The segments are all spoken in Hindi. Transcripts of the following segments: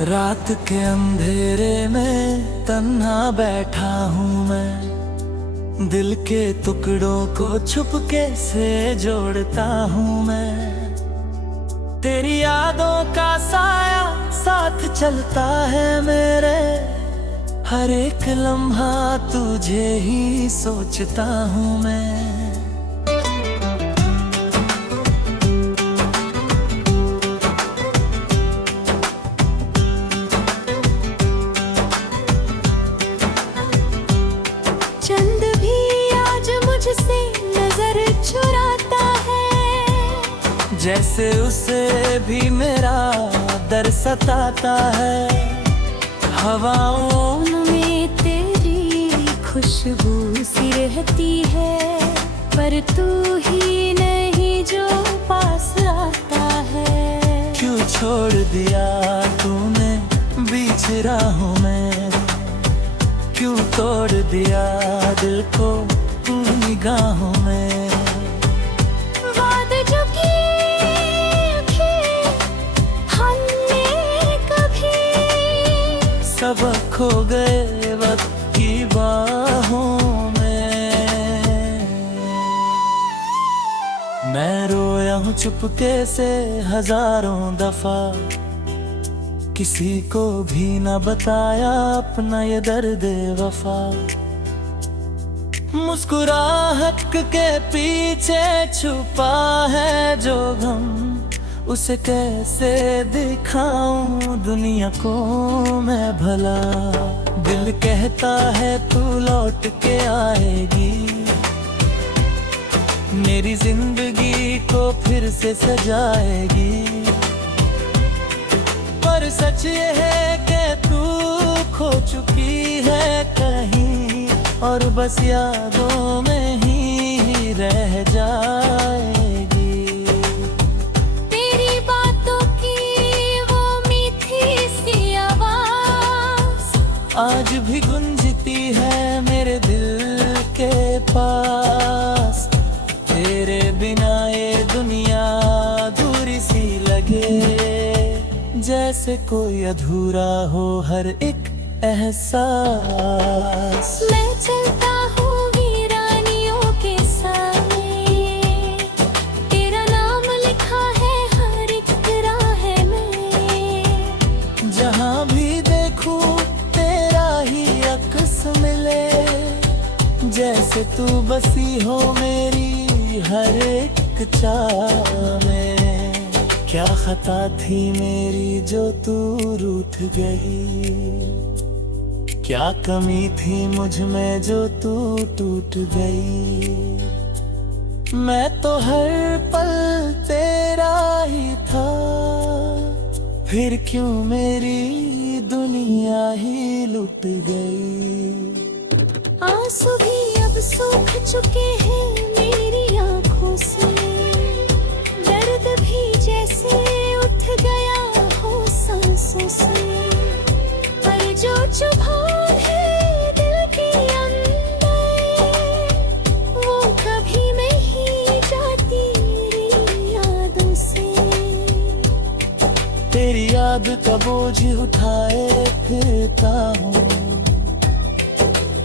रात के अंधेरे में तन्हा बैठा हूँ मैं, दिल के टुकड़ों को छुपके से जोड़ता हूँ मैं। तेरी यादों का साया साथ चलता है मेरे, हर एक लम्हा तुझे ही सोचता हूँ मैं। चंद भी आज मुझसे नजर चुराता है, जैसे उसे भी मेरा दर सताता है। हवाओं में तेरी खुशबू सी रहती है, पर तू ही नहीं जो पास आता है। क्यों छोड़ दिया तूने बीच राहों में, क्यों तोड़ दिया दिल को निगाहों में। वादे जो किए थे हमने कभी, सब खो गए वक्त की बाहों में। मैं रोया हूँ चुपके से हजारों दफा, किसी को भी न बताया अपना ये दर्द वफा। मुस्कुराहट के पीछे छुपा है जो गम, उसे कैसे दिखाऊं दुनिया को मैं भला। दिल कहता है तू लौट के आएगी, मेरी जिंदगी को फिर से सजाएगी। पर सच ये है कि तू खो चुकी है कहीं, और बस यादों में ही रह जाएगी। तेरी बातों की वो मीठी सी आवाज आज भी गूंजती है मेरे दिल के पास। तेरे बिना ये दुनिया अधूरी सी लगे, जैसे कोई अधूरा हो हर एक एहसास। मैं चलता हूँ वीरानियों के सामने, तेरा नाम लिखा है हर एक राह में। जहाँ भी देखूं तेरा ही अक्स मिले, जैसे तू बसी हो मेरी हर एक चाह में। क्या खता थी मेरी जो तू रूठ गई, क्या कमी थी मुझ में जो तू टूट गई। मैं तो हर पल तेरा ही था, फिर क्यों मेरी दुनिया ही लुट गई। आंसू भी अब सूख चुके हैं मेरी आंखों से, दर्द भी जैसे उठ गया हो सांसों से। पर जो चुभान है दिल के अंदर, वो कभी नहीं जाती मेरी यादों से। तेरी याद का बोझ उठाए फिरता हूँ,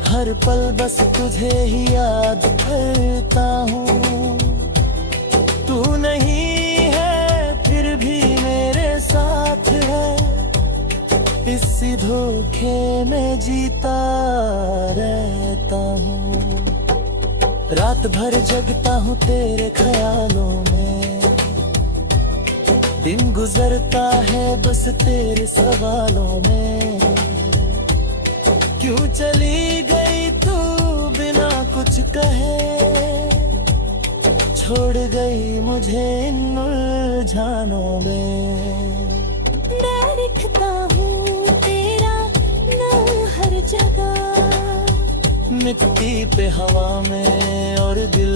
हर पल बस तुझे ही याद करता हूँ। तू नहीं है फिर भी मेरे साथ है, इस धोखे में जीता रहता हूँ। रात भर जगता हूँ तेरे ख्यालों में, दिन गुजरता है बस तेरे सवालों में। क्यों चली गई तू बिना कुछ कहे, छोड़ गई मुझे इन उलझानों में। मैं लिखता हूँ तेरा नाम हर जगह, मिट्टी पे हवा में और दिल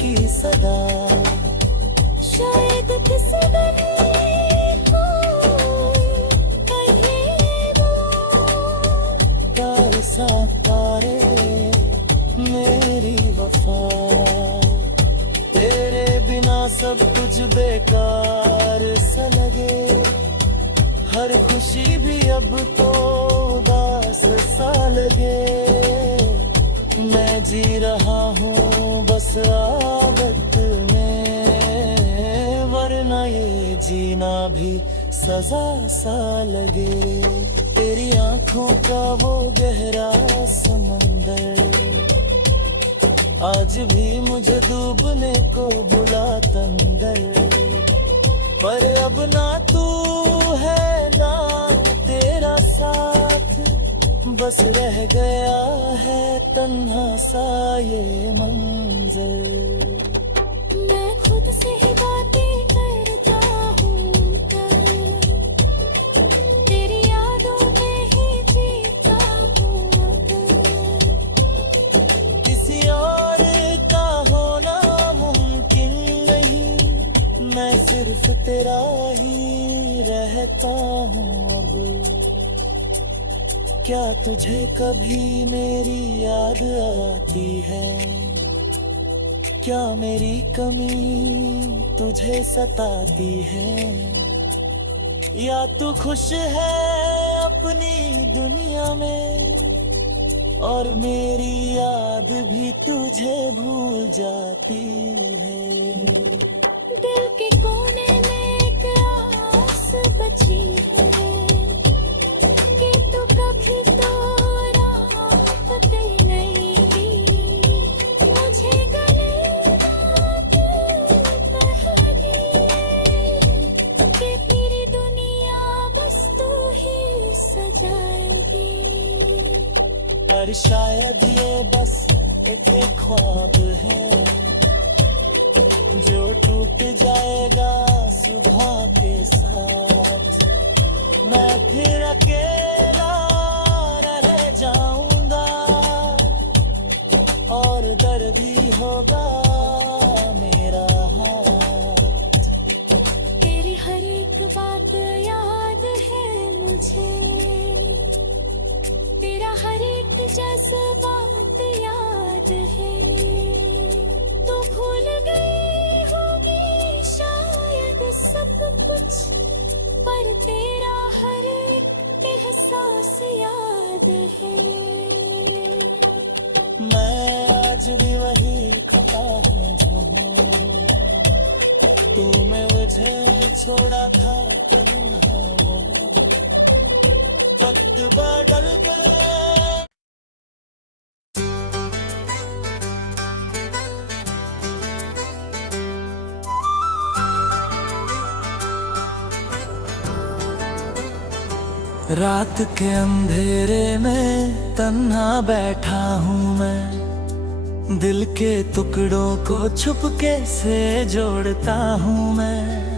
की सदा। शायद किसी दिन तारे मेरी वफा, तेरे बिना सब कुछ बेकार सा लगे। हर खुशी भी अब तो उदास सा लगे। मैं जी रहा हूँ बस आदत में, वरना ये जीना भी सजा सा लगे। तेरी आंखों का वो गहरा समंदर आज भी मुझे डूबने को बुलाता अंदर। पर अब ना तू है ना तेरा साथ, बस रह गया है तन्हा सा ये मंजर। मैं खुद से ही बातें करता हूँ तेरी यादों में ही जीता हूँ। किसी और का होना मुमकिन नहीं, मैं सिर्फ तेरा ही रहता हूँ अब। क्या तुझे कभी मेरी याद आती है? क्या मेरी कमी तुझे सताती है? या तू खुश है अपनी दुनिया में और मेरी याद भी तुझे भूल जाती है? दिल के कोने में एक आस बची है कि तू कभी तो रात नहीं दी। मुझे गले बात कह दी कि तेरी दुनिया बस तू ही सजाएगी। पर शायद ये बस एक ख्वाब है जो टूट जाएगा सुबह के साथ। मैं फिर अकेला रह जाऊंगा और दर्द ही होगा मेरा हाथ। तेरी हर एक बात याद है मुझे, तेरा हर एक जज्बात याद है। तो भूल गई होगी शायद सब कुछ, पर तेरा हर एक एहसास याद है। मैं आज भी वही खता हूँ तूने मुझे छोड़ा था तन्हा। वक्त बदल गया। रात के अंधेरे में तन्हा बैठा हूँ मैं, दिल के टुकड़ों को छुपके से जोड़ता हूँ मैं।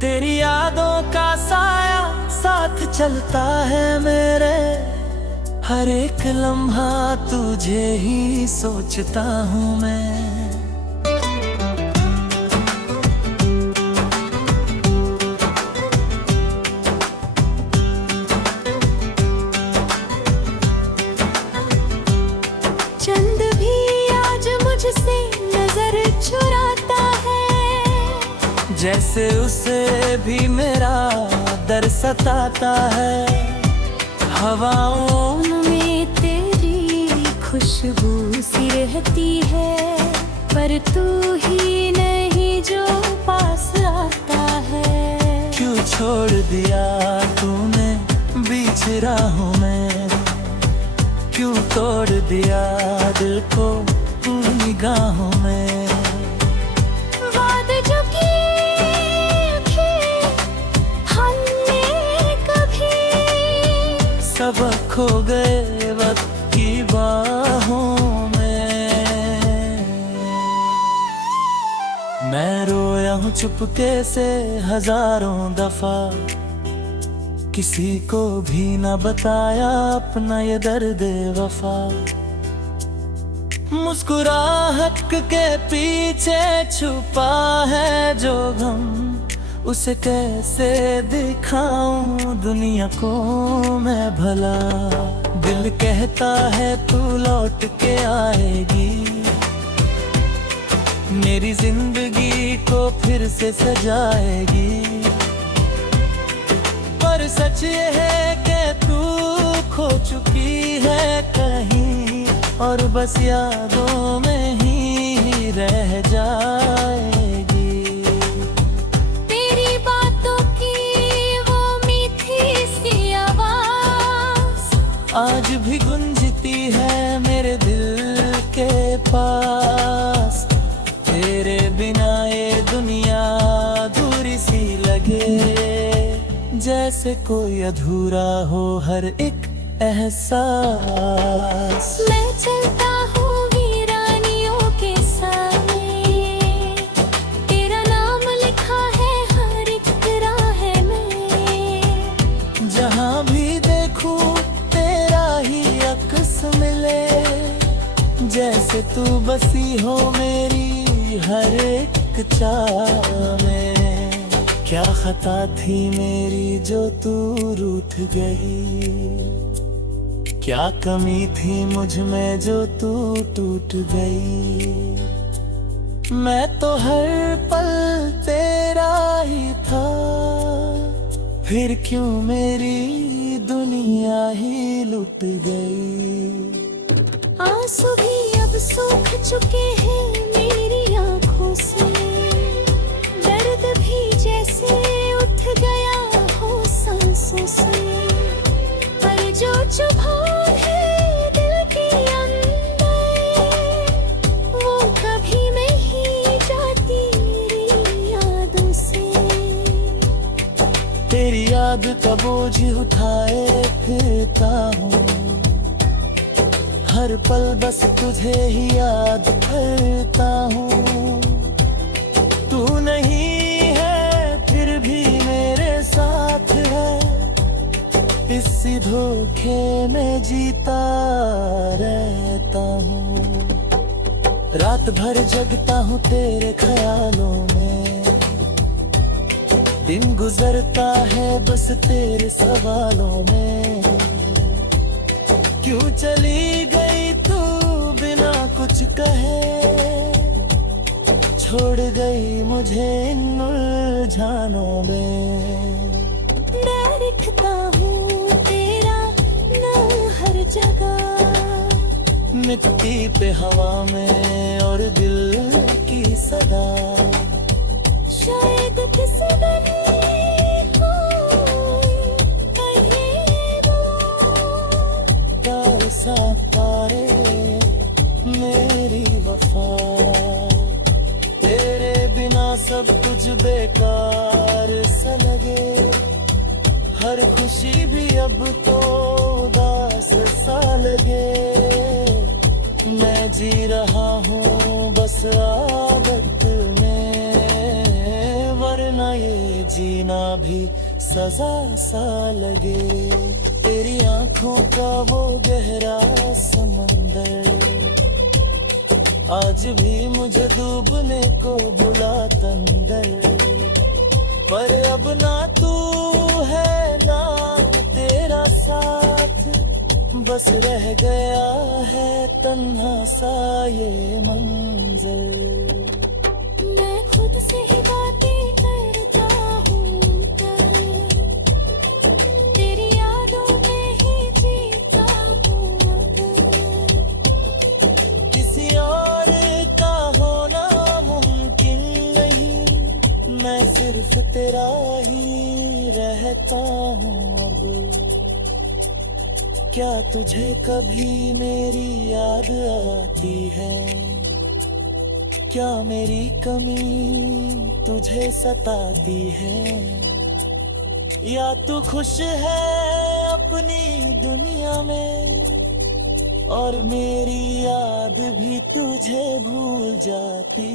तेरी यादों का साया साथ चलता है मेरे, हर एक लम्हा तुझे ही सोचता हूँ मैं। चंद भी आज मुझसे नजर चुराता है, जैसे उसे भी मेरा दर सताता है। हवाओं में तेरी खुशबू सी रहती है, पर तू ही नहीं जो पास आता है। क्यों छोड़ दिया तूने बीच राहों में, क्यों तोड़ दिया दिल को निगाहों में। वादे जो किए थे हमने कभी, सबक खो गए वक्त की बाहों में। मैं रोया हूँ चुपके से हजारों दफा, किसी को भी न बताया अपना ये दर्द वफा। मुस्कुराहट के पीछे छुपा है जो गम, उसे कैसे दिखाऊं दुनिया को मैं भला। दिल कहता है तू लौट के आएगी, मेरी जिंदगी को फिर से सजाएगी। पर सच ये है कि तू खो चुकी है कहीं, और बस यादों में ही रह जाएगी। तेरी बातों की वो मीठी सी आवाज आज भी गूंजती है मेरे दिल के पास। तेरे बिना ये दुनिया अधूरी सी लगे, जैसे कोई अधूरा हो हर एक एहसास। मैं चलता हूँ वीरानियों के सामने, तेरा नाम लिखा है हर एक राह में। जहाँ भी देखूं तेरा ही अक्स मिले, जैसे तू बसी हो मेरी हर एक चाह में। क्या खता थी मेरी जो तू रूठ गई, क्या कमी थी मुझ में जो तू टूट गई। मैं तो हर पल तेरा ही था, फिर क्यों मेरी दुनिया ही लुट गई। आंसू भी अब सूख चुके हैं मेरी आंखों से, दर्द भी जैसे उठ गया हो सांसों से। पर जो चुभन है दिल के अंदर, वो कभी नहीं जाती मेरी यादों से। तेरी याद का बोझ उठाए फिरता हूँ, हर पल बस तुझे ही याद करता हूँ। तू नहीं है फिर भी मेरे साथ है, इसी धोखे में जीता रहता हूँ। रात भर जगता हूँ तेरे ख्यालों में, दिन गुजरता है बस तेरे सवालों में। क्यों चली गई तू बिना कुछ कहे, छोड़ गई मुझे इन उलझानों में। देखता हूँ तेरा नाम हर जगह, मिट्टी पे हवा में और दिल की सदा। शायद किसी दिन सा पारे मेरी वफा, तेरे बिना सब कुछ बेकार सा लगे। हर खुशी भी अब तो उदास सा लगे। मैं जी रहा हूँ बस आदत में, वरना ये जीना भी सजा सा लगे। तेरी आंखों का वो गहरा समंदर आज भी मुझे डूबने को बुलाता अंदर। पर अब ना तू है ना तेरा साथ, बस रह गया है तन्हा सा ये मंजर। मैं खुद से ही बातें करता हूँ, तेरी यादों में ही जीता हूँ। किसी और का होना मुमकिन नहीं, मैं सिर्फ तेरा ही रहता हूँ अब। क्या तुझे कभी मेरी याद आती है, क्या मेरी कमी तुझे सताती है, या तू खुश है अपनी दुनिया में और मेरी याद भी तुझे भूल जाती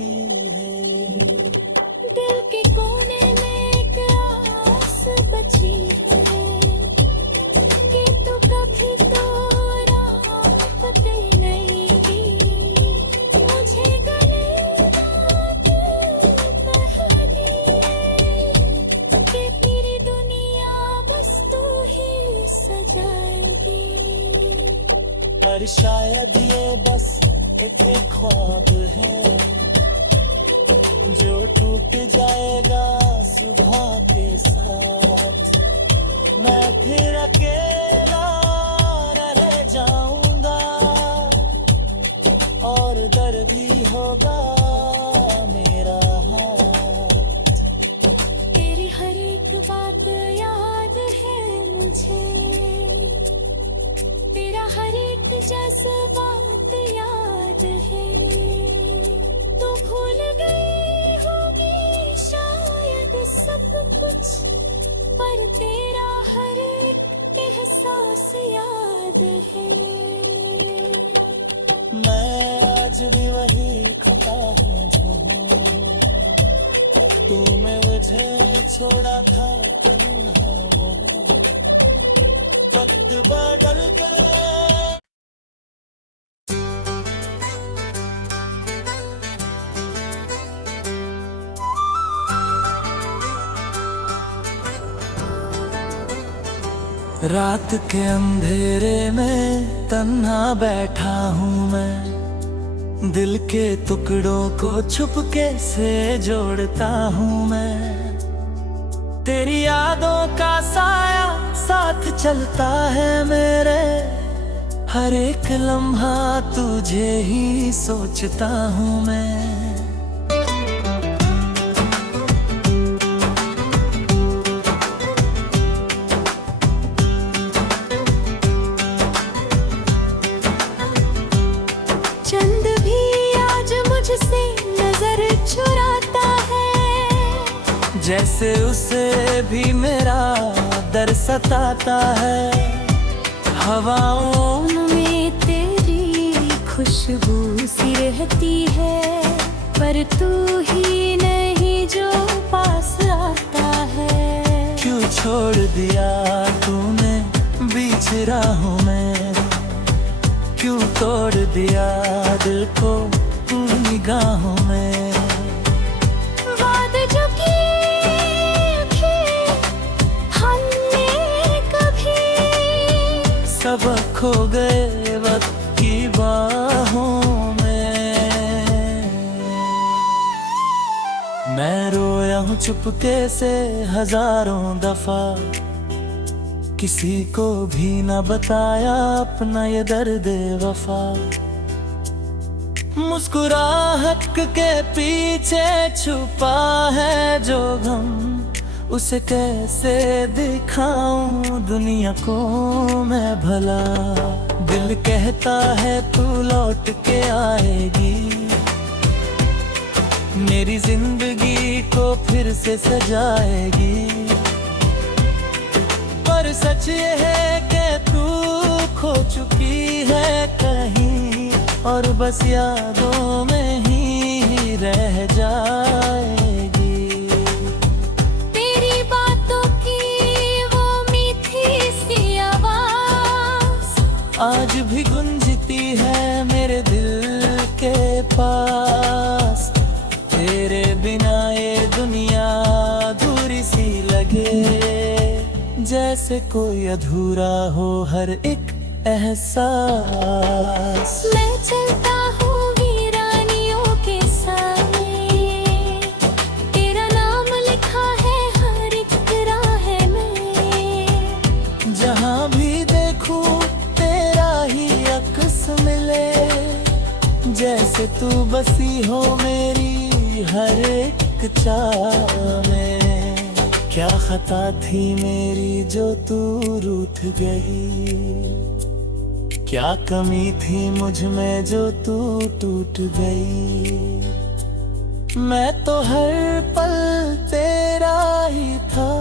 है। दिल के कोने में एक आस बची है कि तू कभी तो रापते नहीं दी। मुझे गले बात कह दी कि मेरी दुनिया बस तू ही सजाएगी। पर शायद ये बस एक ख्वाब है जो टूट जाएगा सुबह के साथ। मैं फिर अकेला रह जाऊंगा और दर्द ही होगा मेरा हाथ। तेरी हर एक बात याद है मुझे, तेरा हर एक जज्बात याद है। तो भूल गई होगी शायद सब कुछ, पर तेरा हर एक एहसास याद है। मैं आज भी वही खता हूँ जो हूँ, तूने मुझे छोड़ा था तन्हा वो, वक्त बदल गया। रात के अंधेरे में तन्हा बैठा हूँ मैं, दिल के टुकड़ों को छुपके से जोड़ता हूँ मैं। तेरी यादों का साया साथ चलता है मेरे, हर एक लम्हा तुझे ही सोचता हूँ मैं। चंद भी आज मुझसे नजर चुराता है, जैसे उसे भी मेरा दर सताता है। हवाओं में तेरी खुशबू सी रहती है, पर तू ही नहीं जो पास आता है। क्यों छोड़ दिया तूने बीच राहों में, क्यों तोड़ दिया दिल को निगाहों में। वादे जो किए थे हमने कभी, सब खो गए वक्त की बाहों में। मैं रोया हूँ चुपके से हजारों दफा, किसी को भी न बताया अपना ये दर्द वफा। मुस्कुराहट के पीछे छुपा है जो गम, उसे कैसे दिखाऊं दुनिया को मैं भला। दिल कहता है तू लौट के आएगी, मेरी जिंदगी को फिर से सजाएगी। पर सच ये है कि तू खो चुकी है कहीं, और बस यादों में ही रह जाएगी। तेरी बातों की वो मीठी सी आवाज आज भी गूंजती है मेरे दिल के पास। तेरे बिना ये दुनिया अधूरी सी लगे, जैसे कोई अधूरा हो हर एक एहसास। मैं चलता हूँ वीरानियों के सामने, तेरा नाम लिखा है हर एक राह में। जहाँ भी देखूं तेरा ही अक्स मिले, जैसे तू बसी हो मेरी हर एक चाह में। क्या खता थी मेरी जो तू रूठ गई, क्या कमी थी मुझ में जो तू टूट गई। मैं तो हर पल तेरा ही था,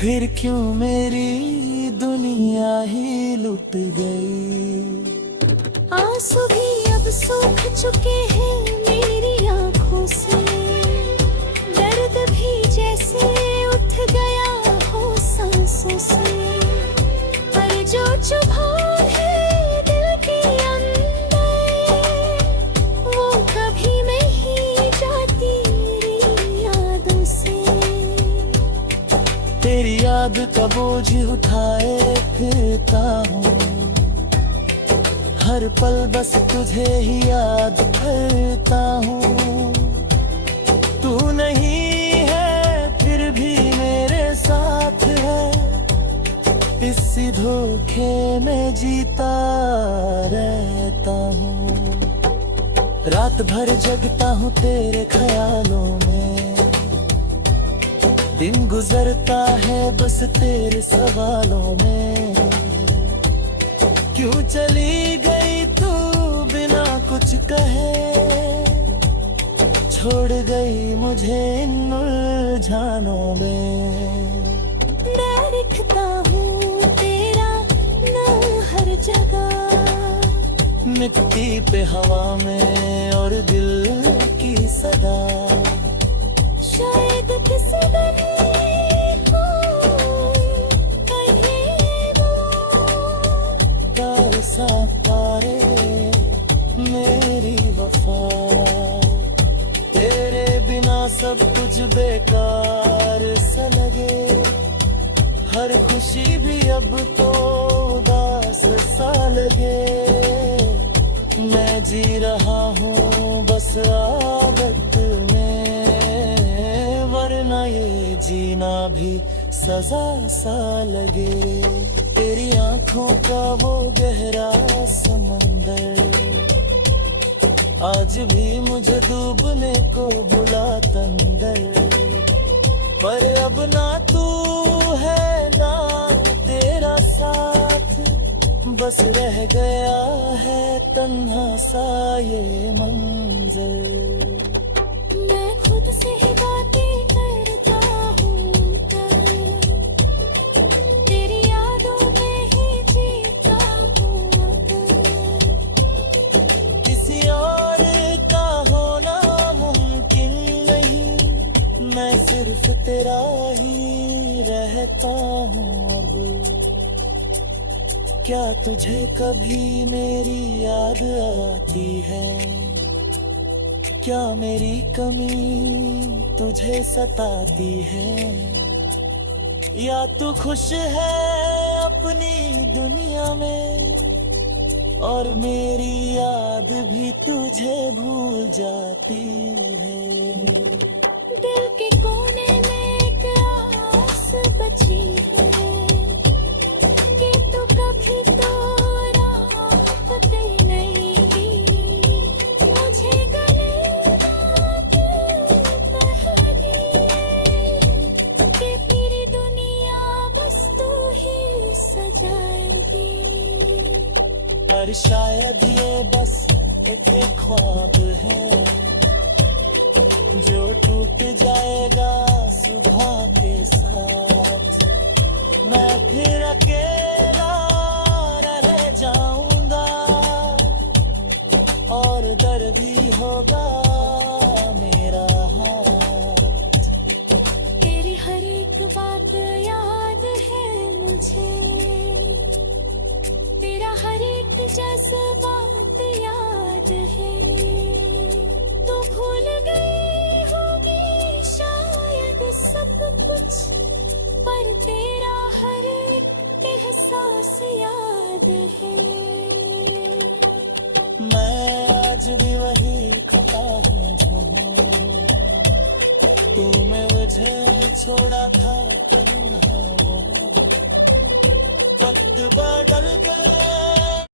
फिर क्यों मेरी दुनिया ही लुट गई। आंसू भी अब सूख चुके हैं मेरी आंखों से, दर्द भी जैसे उठ गया हो सांसों से। पर जो चुभान है दिल के अंदर, वो कभी नहीं जाती तेरी यादों से। तेरी याद का बोझ उठाए फिरता हूँ, हर पल बस तुझे ही याद करता हूँ। तू नहीं है फिर भी मेरे साथ है, इसी धोखे में जीता रहता हूँ। रात भर जगता हूँ तेरे ख्यालों में, दिन गुजरता है बस तेरे सवालों में। क्यों चली गई तू बिना कुछ कहे, छोड़ गई मुझे इन उलझानों में। मैं लिखता हूँ तेरा नाम हर जगह, मिट्टी पे हवा में और दिल की सदा। शायद किसी दिन कोई कहे वो तरसा पारे मेरी वफा। तेरे बिना सब कुछ बेकार सा लगे, हर खुशी भी अब तो उदास सा लगे। मैं जी रहा हूँ बस आदत में, वरना ये जीना भी सजा सा लगे। तेरी आंखों का वो गहरा समंदर आज भी मुझे डूबने को बुलाता अंदर। पर अब ना तू है ना तेरा साथ, बस रह गया है तन्हा सा ये मंजर। मैं खुद से ही बातें करता हूँ, तेरी यादों में ही जीता हूँ। किसी और का होना मुमकिन नहीं, मैं सिर्फ तेरा ही रहता हूँ अब। क्या तुझे कभी मेरी याद आती है, क्या मेरी कमी तुझे सताती है, या तू खुश है अपनी दुनिया में और मेरी याद भी तुझे भूल जाती है। दिल के कोने में एक आस बची है कि तू कभी तो राहत नहीं दी। मुझे गले लग कह दिए कि मेरी दुनिया बस तू ही सजाएगी। पर शायद ये बस एक ख्वाब है जो टूट जाएगा सुबह के साथ। मैं फिर अकेला रह जाऊंगा और दर्द ही होगा मेरा हाथ। तेरी हर एक बात याद है मुझे, तेरा हर एक जज्बात याद है। तू भूल गई होगी शायद सब कुछ, पर तेरा हर एक एहसास याद है। मैं आज भी वही खता हूँ, तूने मुझे छोड़ा था तन्हा। वक्त बदल गया